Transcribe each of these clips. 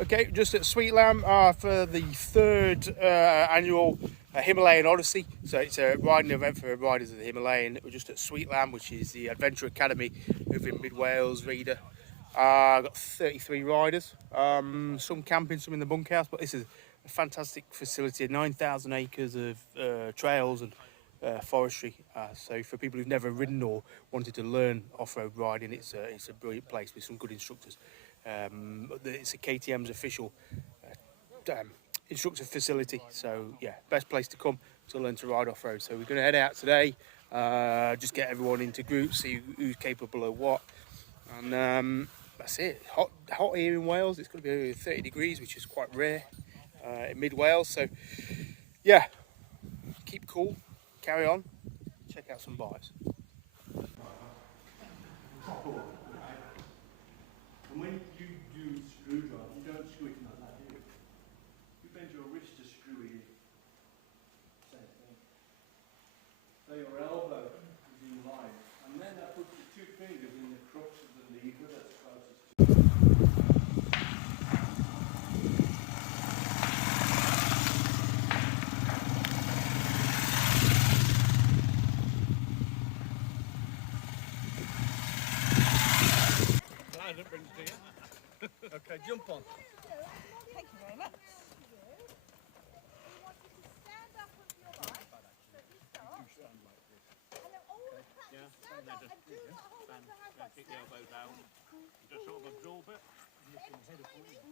Okay, just at Sweetlamb for the third annual Himalayan Odyssey. So it's a riding event for riders of the Himalayan. We're just at Sweetlamb, which is the Adventure Academy over in Mid-Wales, Reader. Got 33 riders, some camping, some in the bunkhouse, but this is a fantastic facility, 9,000 acres of trails and forestry. So for people who've never ridden or wanted to learn off-road riding, it's a brilliant place with some good instructors. It's a KTM's official instructor facility, so yeah, best place to come to learn to ride off-road. So we're going to head out today, just get everyone into groups, see who's capable of what, and that's it. Hot here in Wales. It's going to be 30 degrees, which is quite rare in mid-Wales. So yeah, keep cool, carry on, check out some bikes. And when you do screw drive, you don't screw it like that, do you? You bend your wrist to screw it in. Same thing. So your elbow is in line. And then I put the two fingers in the crux of the lever that's closest to it. Okay, jump on. Thank you very much. Keep the elbow down. Just sort of absorb it.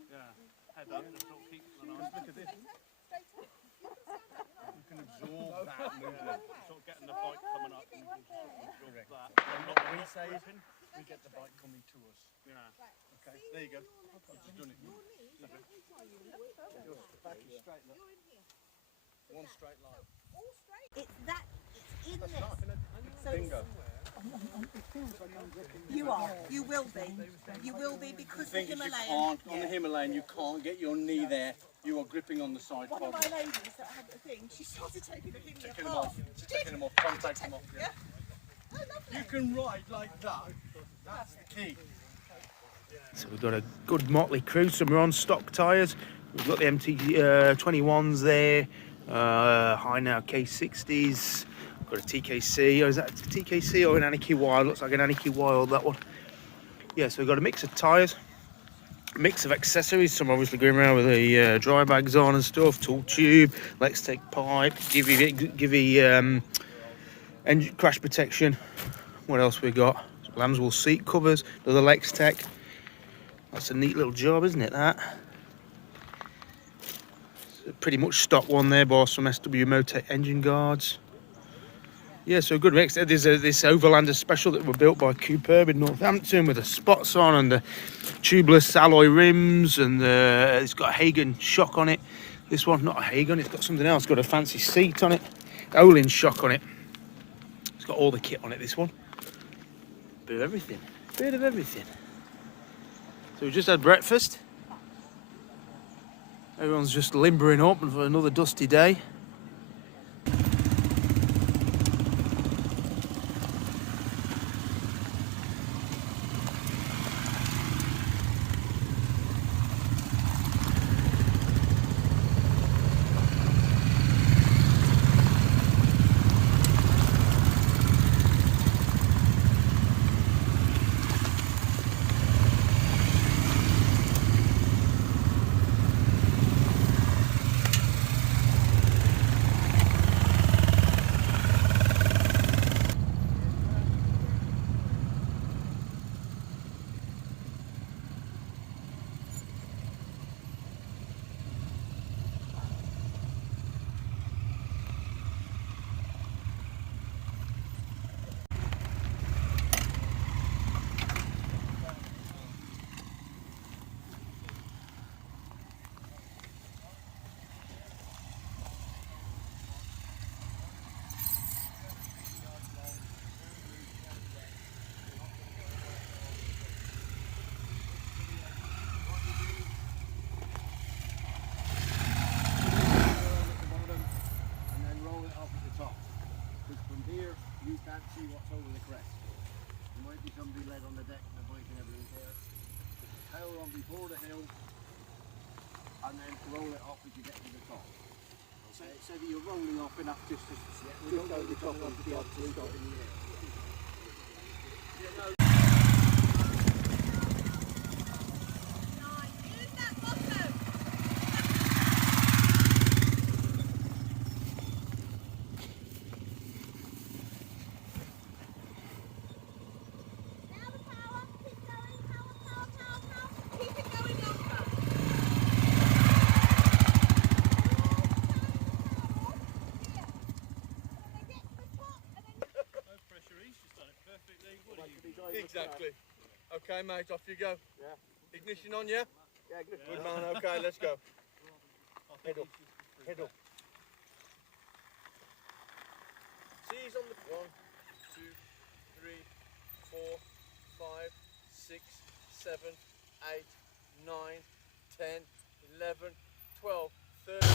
Yeah, head up, just sort of keep the nice. Look at this. You can absorb that movement. Sort of getting the bike coming up, and you can sort of absorb that. And not we say it, we get the bike coming to us. Yeah. Okay, there you go. You've done it. Your back is straight. Look. One straight line. All straight. It's that. It's in this. So bingo. You are. You will be. You will be because the Himalayan. On the Himalayan, you can't get your knee there. You are gripping on the side. One of my ladies that had the thing, she started taking the thing taking them off. She did. Taking them off. Contact them off. Yeah. Oh, lovely. You can ride like that. That's the key. So we've got a good motley crew. Some are on stock tyres. We've got the MT21s there, high now K60s. Got a TKC. Oh, is that a TKC or an Anarchy Wild? Looks like an Anarchy Wild, that one. Yeah, so we've got a mix of tyres, a mix of accessories. Some obviously going around with the dry bags on and stuff, tool tube, Lex Tech pipe, give you engine crash protection. What else we got? Lambswool seat covers, another Lex Tech. That's a neat little job, isn't it, that? It's pretty much stock one there, by some SW Motec engine guards. Yeah, so good mix. There's this Overlander Special that were built by Cooper in Northampton with the spots on and the tubeless alloy rims, and it's got a Hagen shock on it. This one, not a Hagen, it's got something else. It's got a fancy seat on it, Olin shock on it. It's got all the kit on it, this one. Bit of everything, bit of everything. So we just had breakfast. Everyone's just limbering up for another dusty day. See what's over the crest. There might be somebody led on the deck and the bike and everything there. Put the power on before the hill, and then roll it off as you get to the top. So that you're rolling off enough just to just over the top of the top to stop in the air. Use that bottom. Now the power. Keep going. Power, power, power, power. Keep it going longer. Here. When they get to the top, and then No pressure, he's just done it perfectly. What are you? Exactly. Okay, mate, off you go. Yeah. Ignition on, yeah? Yeah, good man. Okay, let's go. Head up. Head up. Seize on the 1, 2, 3, 4, 5, 6, 7, 8, 9, 10, 11, 12, 13.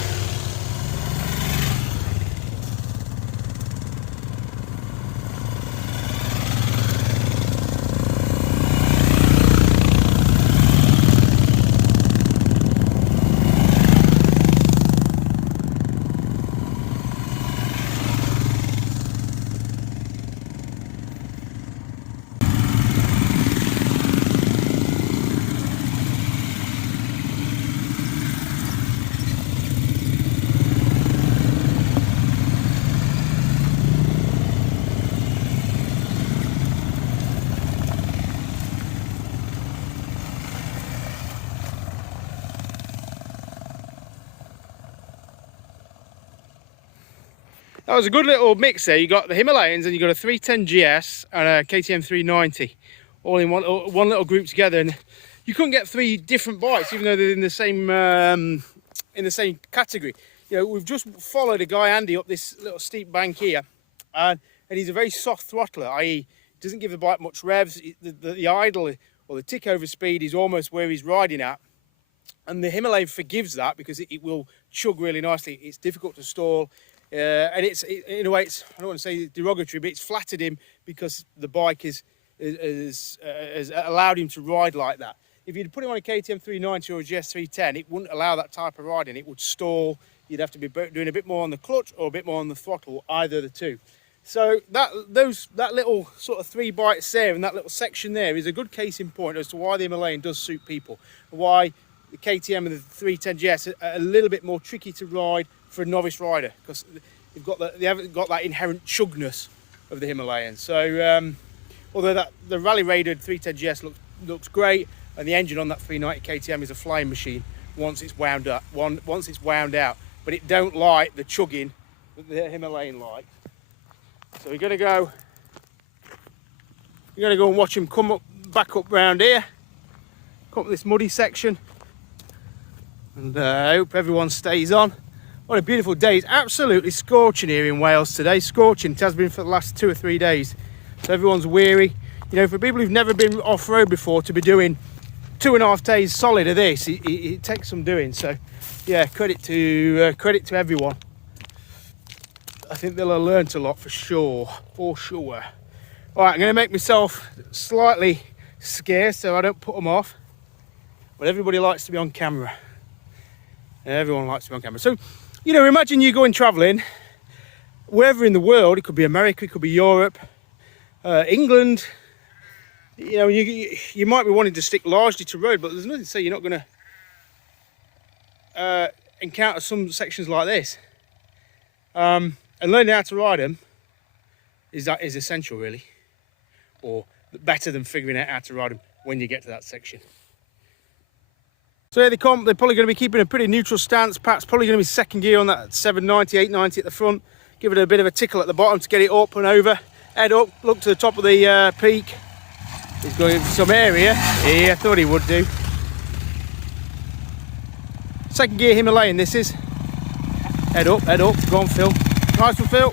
That was a good little mix there. You got the Himalayans and you got a 310 GS and a KTM 390 all in one little group together. And you couldn't get three different bikes even though they're in the same category. You know, we've just followed a guy, Andy, up this little steep bank here, and he's a very soft throttler, i.e. doesn't give the bike much revs. The idle or the tick over speed is almost where he's riding at. And the Himalayan forgives that because it will chug really nicely. It's difficult to stall. And in a way, I don't want to say derogatory, but it's flattered him because the bike has allowed him to ride like that. If you'd put him on a KTM 390 or a GS 310, it wouldn't allow that type of riding. It would stall. You'd have to be doing a bit more on the clutch or a bit more on the throttle, either of the two. So that little sort of 3 bites there and that little section there is a good case in point as to why the Himalayan does suit people, why the KTM and the 310 GS are a little bit more tricky to ride for a novice rider because they haven't got that inherent chugness of the Himalayan. So although the rally rated 310 GS looks great, and the engine on that 390 KTM is a flying machine once it's wound out, but it don't like the chugging that the Himalayan like. So we're gonna go and watch him come back up round here, come up this muddy section, and I hope everyone stays on. What a beautiful day. It's absolutely scorching here in Wales today. Scorching. It has been for the last 2 or 3 days. So everyone's weary. You know, for people who've never been off-road before to be doing 2.5 days solid of this, it takes some doing. So yeah, credit to everyone. I think they'll have learnt a lot for sure. All right, I'm going to make myself slightly scarce so I don't put them off. But everybody likes to be on camera. Everyone likes to be on camera. So, you know, imagine you going travelling wherever in the world. It could be America, it could be Europe, England. You know, you might be wanting to stick largely to road, but there's nothing to say you're not going to encounter some sections like this. And learning how to ride them is essential, really, or better than figuring out how to ride them when you get to that section. So here they come. They're probably going to be keeping a pretty neutral stance. Pat's probably going to be second gear on that 790, 890 at the front. Give it a bit of a tickle at the bottom to get it up and over. Head up, look to the top of the peak. He's going for some area. Yeah, I thought he would do. Second gear Himalayan this is. Head up, go on Phil. Nice one Phil.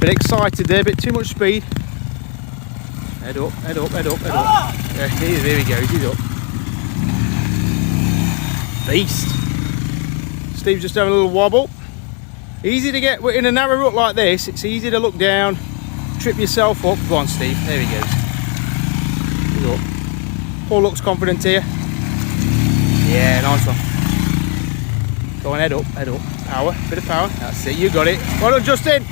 Bit excited there, a bit too much speed. Head up. Yeah, there he goes, he's up. Beast. Steve's just having a little wobble. Easy to get in a narrow rut like this. It's easy to look down, trip yourself up. Go on Steve, there he goes. He's up. Paul looks confident here. Yeah, nice one. Go on, head up, head up. Power, bit of power. That's it, you got it. Well done, Justin.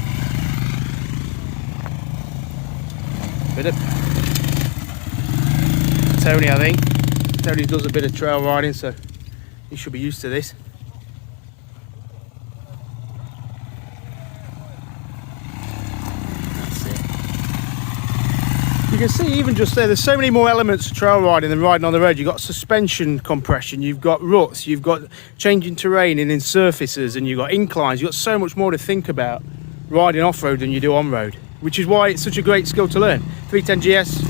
Bit of Tony, I think. Tony does a bit of trail riding, so he should be used to this. That's it. You can see even just there's so many more elements of trail riding than riding on the road. You've got suspension compression, you've got ruts, you've got changing terrain and in surfaces, and you've got inclines. You've got so much more to think about riding off-road than you do on-road, which is why it's such a great skill to learn. 310 GS.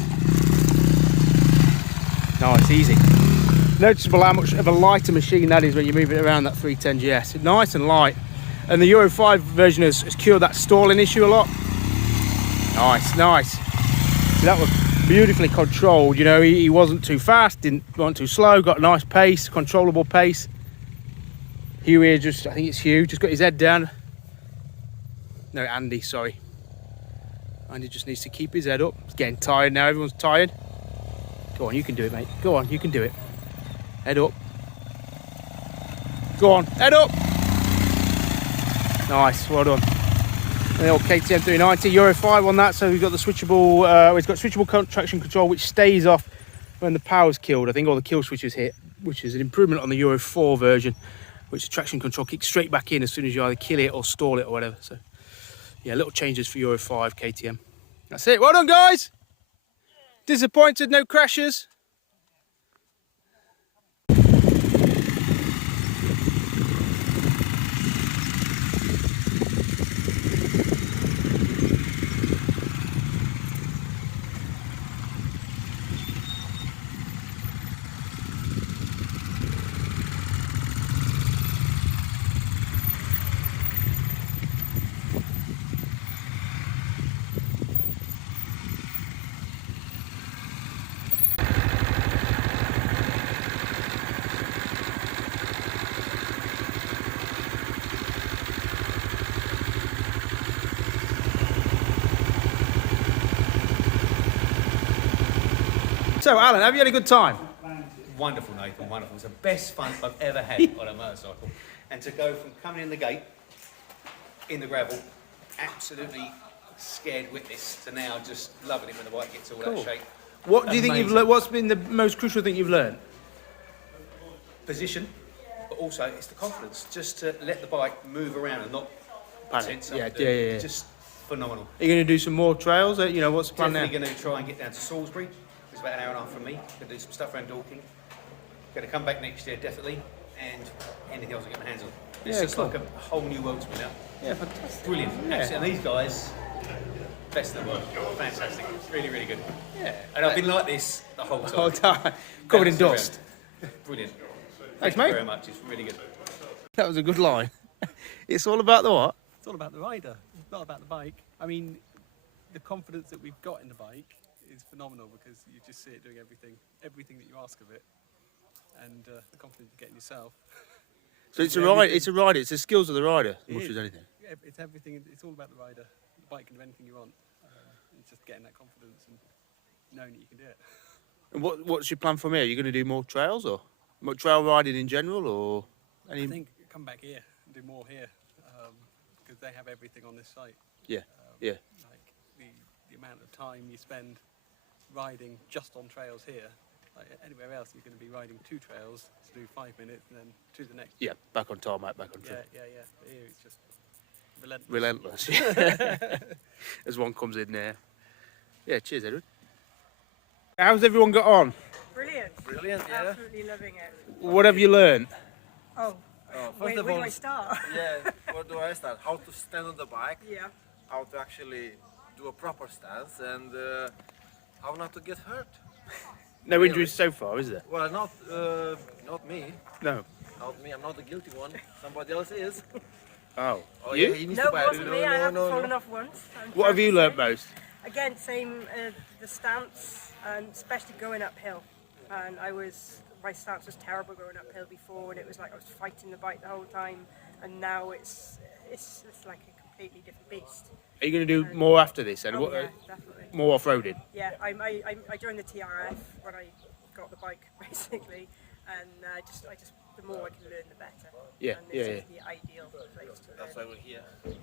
No, it's easy. Noticeable how much of a lighter machine that is when you move it around that 310 GS. It's nice and light. And the Euro 5 version has cured that stalling issue a lot. Nice, nice. So that was beautifully controlled. You know, he wasn't too fast, didn't want too slow, got a nice pace, controllable pace. Hugh here, I think it's Hugh, just got his head down. No, Andy, sorry. Andy just needs to keep his head up. He's getting tired now, everyone's tired. Go on, you can do it, mate. Go on, you can do it. Head up. Go on, head up. Nice, well done. The old KTM 390, Euro 5 on that, so we've got the switchable, it's got switchable traction control, which stays off when the power's killed. I think all the kill switches hit, which is an improvement on the Euro 4 version, which the traction control kicks straight back in as soon as you either kill it or stall it or whatever. So, yeah, little changes for Euro 5 KTM. That's it. Well done, guys. Disappointed, no crashes. So, Alan, have you had a good time? Wonderful, Nathan, wonderful. It's the best fun I've ever had on a motorcycle. And to go from coming in the gate, in the gravel, absolutely scared witness, to now just loving it when the bike gets all Cool. that shape. What do you think you've Amazing. learned? What's been the most crucial thing you've learned? Position, but also it's the confidence, just to let the bike move around and not Panic. tense Yeah, up. yeah. Just phenomenal. Are you going to do some more trails? You know, what's the plan now? Definitely going to try and get down to Salisbury. It's about an hour and a half from me. Going to do some stuff around Dorking. Going to come back next year, definitely. And anything else I get my hands on. It's Yeah, just cool. like a whole new world to me now. Yeah, fantastic. Brilliant. Yeah. Absolutely. And these guys, best in the world. Fantastic. Really, really good. Yeah. And I've been like this the whole time. Whole time. Covered in Bounced dust. around. Brilliant. Thanks, Thank you mate. very much. It's really good. That was a good line. It's all about the what? It's all about the rider. It's not about the bike. I mean, the confidence that we've got in the bike is phenomenal because you just see it doing everything that you ask of it, and the confidence you get in yourself. So it's a rider. It's a rider. It's the skills of the rider, as much as anything. Yeah, it's everything. It's all about the rider. The bike can do anything you want. It's just getting that confidence and knowing that you can do it. And what's your plan from here? Are you going to do more trails or more trail riding in general, or any? I think come back here and do more here because they have everything on this site. Yeah. Yeah. Like the amount of time you spend riding just on trails here. Like anywhere else, you're going to be riding 2 trails to do 5 minutes and then to the next. Yeah. Back on tarmac. Back on trail. Yeah. But here it's just relentless. Relentless. Yeah. As one comes in there. Yeah. Cheers, Edward. How's everyone got on? Brilliant. Brilliant, yeah. Absolutely loving it. What have you learned? Oh, where First of do all, I start? yeah, where do I start? How to stand on the bike, Yeah. how to actually do a proper stance, and how not to get hurt. No Really? injuries so far, is there? Well, not me. No. Not me. I'm not the guilty one. Somebody else is. Oh. Oh, You? yeah, he needs No, to it buy wasn't me. I haven't fallen no. off once. I'm What have proud you to learnt say. most? Again, same, the stance, and especially going uphill. And my stance was terrible going uphill before, and it was like I was fighting the bike the whole time. And now it's like a completely different beast. Are you going to do more after this? And Oh, what, yeah, definitely. more off-roading? Yeah, I joined the TRF when I got the bike basically, and I just the more I can learn, the better. Yeah, And this yeah, is the ideal place to learn. That's why we're here.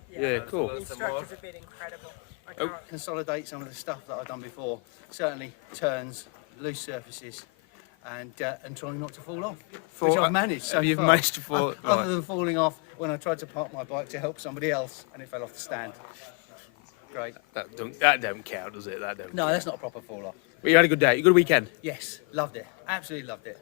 Yeah, cool. The instructors have been incredible. I Oh. can't. Consolidate some of the stuff that I've done before. Certainly turns, loose surfaces, and trying not to fall off, which I've managed so You've far. managed to fall. Other Right. than falling off when I tried to park my bike to help somebody else and it fell off the stand. Great. That don't count, does it? That don't. No, that's not a proper fall off. But you had a good day. You had a good weekend. Yes, loved it. Absolutely loved it.